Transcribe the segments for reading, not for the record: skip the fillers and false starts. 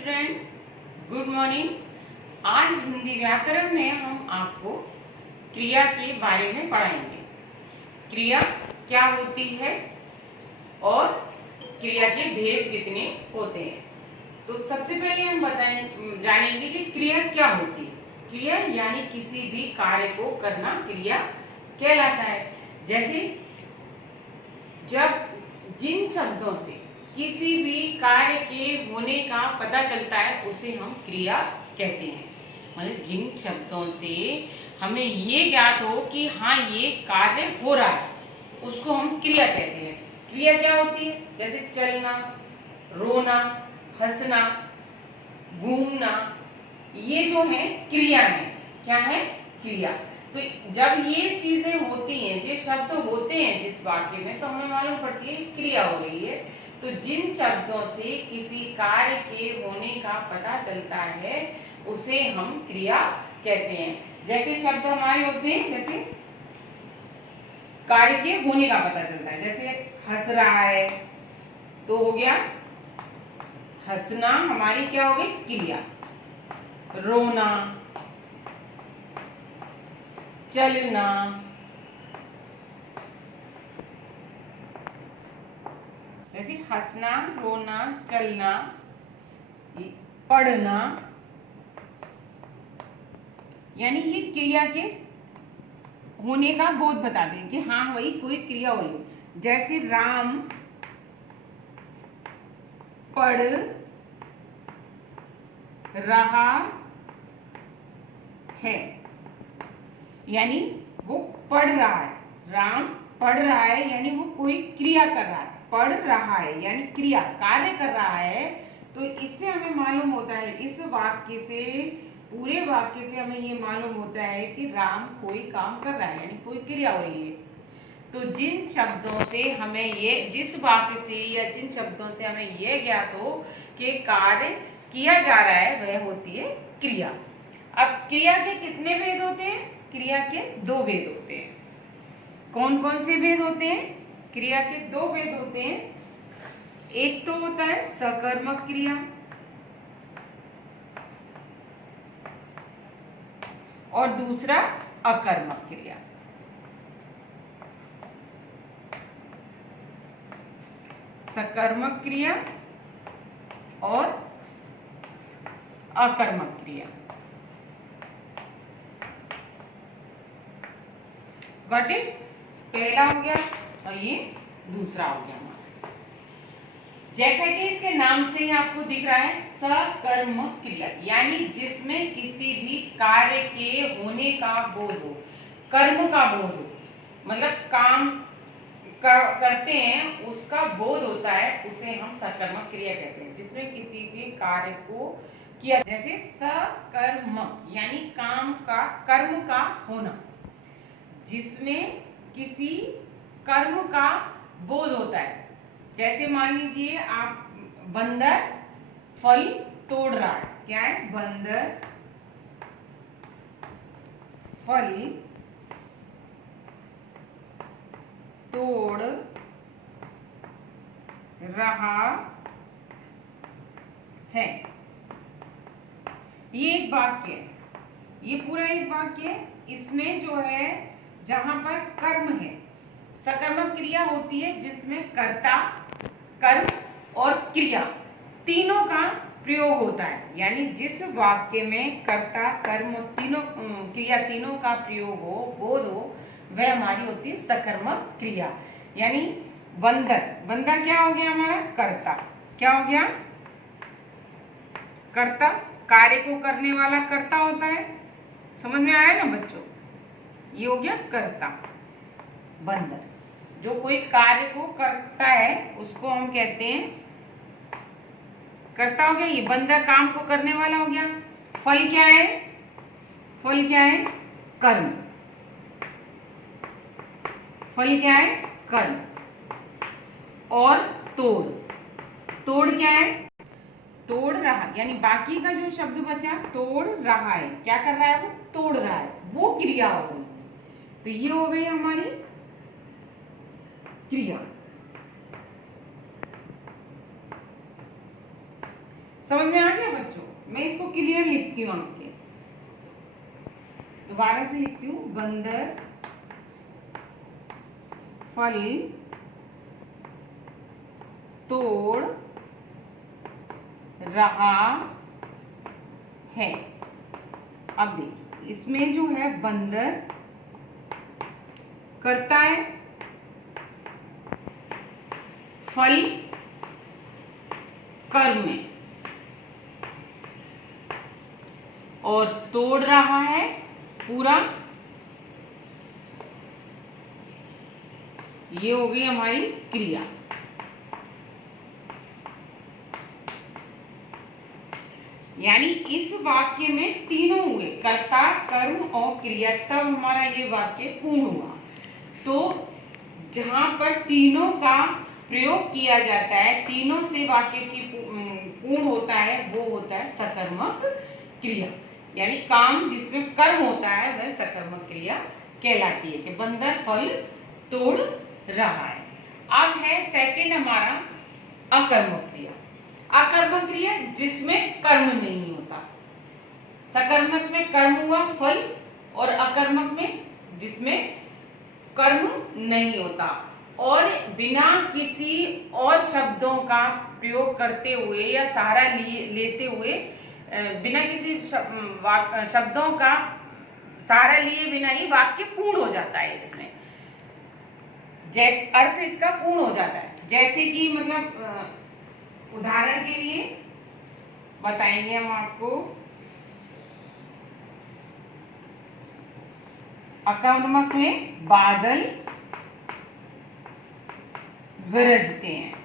Student, good morning. आज हिंदी व्याकरण में हम आपको क्रिया के बारे में पढ़ाएंगे। क्रिया क्या होती है और क्रिया के भेद कितने होते हैं। तो सबसे पहले हम जानेंगे कि क्रिया क्या होती है। क्रिया यानी किसी भी कार्य को करना क्रिया कहलाता है। जैसे जब जिन शब्दों से किसी भी कार्य के होने का पता चलता है उसे हम क्रिया कहते हैं। मतलब जिन शब्दों से हमें ये ज्ञात हो कि हाँ ये कार्य हो रहा है उसको हम क्रिया कहते हैं। क्रिया क्या होती है? जैसे चलना, रोना, हंसना, घूमना, ये जो है क्रिया है। क्या है? क्रिया। तो जब ये चीजें होती हैं, ये शब्द होते हैं जिस वाक्य में, तो हमें मालूम पड़ती है क्रिया हो रही है। तो जिन शब्दों से किसी कार्य के होने का पता चलता है उसे हम क्रिया कहते हैं। जैसे शब्द हमारे होते हैं, जैसे कार्य के होने का पता चलता है। जैसे हंस रहा है तो हो गया हंसना, हमारी क्या हो गई? क्रिया। रोना, चलना, जैसे हंसना, रोना, चलना, पढ़ना, यानी ये क्रिया के होने का बोध बता दें कि हाँ वही कोई क्रिया हो रही। जैसे राम पढ़ रहा है, यानी वो पढ़ रहा है। राम पढ़ रहा है यानी वो कोई क्रिया कर रहा है। पढ़ रहा है यानी क्रिया, कार्य कर रहा है। तो इससे हमें मालूम होता है, इस वाक्य से, पूरे वाक्य से हमें ये मालूम होता है कि राम कोई काम कर रहा है, यानी कोई क्रिया हो रही है। तो जिन शब्दों से हमें ये, जिस वाक्य से या जिन शब्दों से हमें ये ज्ञात हो कि कार्य किया जा रहा है, वह होती है क्रिया। अब क्रिया के कितने भेद होते हैं? क्रिया के दो भेद होते हैं। कौन कौन से भेद होते हैं? क्रिया के दो भेद होते हैं। एक तो होता है सकर्मक क्रिया और दूसरा अकर्मक क्रिया। सकर्मक क्रिया और अकर्मक क्रिया। Got it? पहला हो गया और ये दूसरा हो गया हमारा। जैसा कि इसके नाम से ही आपको दिख रहा है, सकर्मक क्रिया यानी जिसमें किसी भी कार्य के होने का बोध हो, कर्म का बोध हो, मतलब काम करते हैं उसका बोध होता है, उसे हम सकर्मक क्रिया कहते हैं। जिसमें किसी भी कार्य को किया, जैसे सकर्मक यानी काम का, कर्म का होना, जिसमें किसी कर्म का बोध होता है। जैसे मान लीजिए आप, बंदर फल तोड़ रहा है। क्या है? बंदर फल तोड़ रहा है। ये एक वाक्य है, ये पूरा एक वाक्य है। इसमें जो है, जहां पर कर्म है, सकर्मक क्रिया होती है जिसमें कर्ता, कर्म और क्रिया तीनों का प्रयोग होता है। यानी जिस वाक्य में कर्ता, कर्म, तीनों क्रिया, तीनों का प्रयोग हो, बोध हो, वह हमारी होती है सकर्मक क्रिया। यानी बंदर, बंदर क्या हो गया हमारा? कर्ता। क्या हो गया? कर्ता। कार्य को करने वाला कर्ता होता है। समझ में आया ना बच्चों? ये हो गया कर्ता, बंदर। जो कोई कार्य को करता है उसको हम कहते हैं कर्ता हो गया। ये बंदर काम को करने वाला हो गया। फल क्या है? फल क्या है? कर्म। फल क्या है? कर्म। और तोड़, तोड़ क्या है? तोड़ रहा, यानी बाकी का जो शब्द बचा, तोड़ रहा है, क्या कर रहा है? वो तोड़ रहा है, वो क्रिया हो गई। तो ये हो गई हमारी क्रिया। समझ में आ गया? मैं इसको क्लियर लिखती हूँ आपके, दोबारा से लिखती हूँ। बंदर फल तोड़ रहा है। अब देखिए इसमें जो है बंदर करता है, फल कर्म में, और तोड़ रहा है पूरा। ये हो गई हमारी क्रिया। यानी इस वाक्य में तीनों हुए, कर्ता, कर्म और क्रिया, तब हमारा ये वाक्य पूर्ण हुआ। तो जहां पर तीनों का प्रयोग किया जाता है, तीनों से वाक्य की पूर्ण होता है, वो होता है सकर्मक क्रिया। यानी काम जिसमें कर्म होता है वह सकर्मक क्रिया कहलाती है कि बंदर फल तोड़ रहा है। अब है सेकंड हमारा अकर्मक क्रिया। अकर्मक क्रिया जिसमें कर्म नहीं होता। सकर्मक में कर्म हुआ फल, और अकर्मक में जिसमें कर्म नहीं होता और बिना किसी और शब्दों का प्रयोग करते हुए या सहारा लेते हुए, बिना किसी शब्दों का सहारा लिए बिना ही वाक्य पूर्ण हो जाता है। इसमें जैसे अर्थ इसका पूर्ण हो जाता है। जैसे कि मतलब उदाहरण के लिए बताएंगे हम आपको। अकर्मक में बादल गरजते हैं।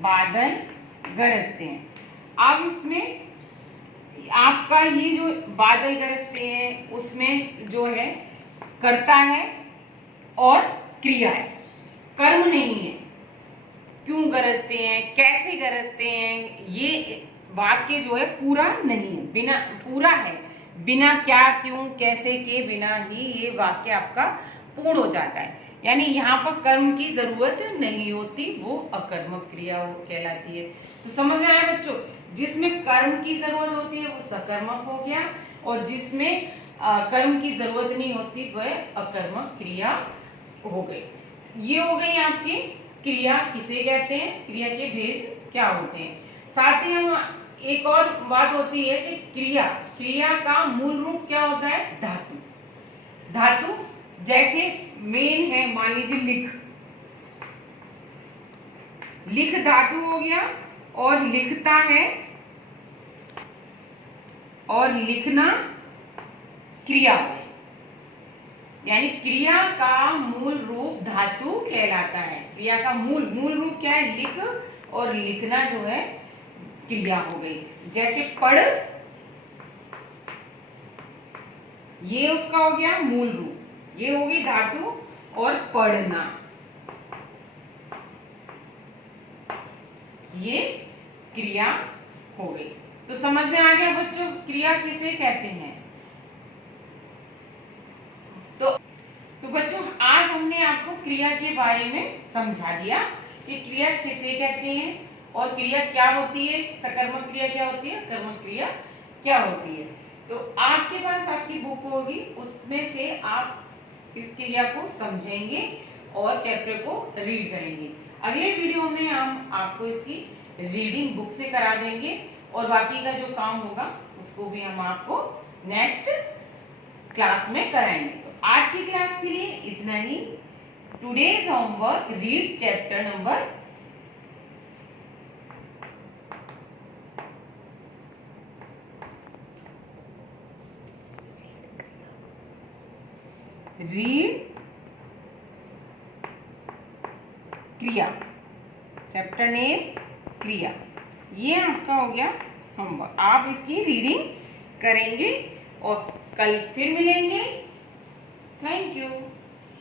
बादल गरजते हैं। अब इसमें आपका ये जो बादल गरजते हैं उसमें जो है कर्ता है और क्रिया है, कर्म नहीं है। क्यों गरजते हैं, कैसे गरजते हैं, ये वाक्य जो है पूरा नहीं है, बिना पूरा है, बिना क्या, क्यों, कैसे के बिना ही ये वाक्य आपका पूर्ण हो जाता है। यानी यहाँ पर कर्म की जरूरत नहीं होती, वो अकर्मक क्रिया कहलाती है। तो समझ में आया बच्चों, जिसमें कर्म की जरूरत होती है वो सकर्मक हो गया, और जिसमें कर्म की जरूरत नहीं होती वह अकर्मक क्रिया हो गई। ये हो गई आपकी क्रिया किसे कहते हैं, क्रिया के भेद क्या होते हैं। साथ ही हम एक और बात होती है कि क्रिया का मूल रूप क्या होता है, धातु। धातु जैसे मेन है, मान लीजिए लिख धातु हो गया, और लिखता है, और लिखना क्रिया है। यानी क्रिया का मूल रूप धातु कहलाता है। क्रिया का मूल रूप क्या है, लिख, और लिखना जो है क्रिया हो गई। जैसे पढ़, ये उसका हो गया मूल रूप, ये होगी धातु, और पढ़ना ये क्रिया हो गई। तो समझ में आ गया बच्चों क्रिया किसे कहते हैं। तो बच्चों आज हमने आपको क्रिया के बारे में समझा दिया कि क्रिया किसे कहते हैं और क्रिया क्या होती है, सकर्मक क्रिया क्या होती है, कर्मक क्रिया क्या होती है। तो आपके पास आपकी बुक होगी, उसमें से आप इस क्रिया को समझेंगे और चैप्टर को रीड करेंगे। अगले वीडियो में हम आपको इसकी रीडिंग बुक से करा देंगे, और बाकी का जो काम होगा उसको भी हम आपको नेक्स्ट क्लास में कराएंगे। तो आज की क्लास के लिए इतना ही। Today's homework, read chapter number 'क्रिया', चैप्टर नेम क्रिया। ये आपका हो गया होमवर्क। आप इसकी रीडिंग करेंगे और कल फिर मिलेंगे। Thank you.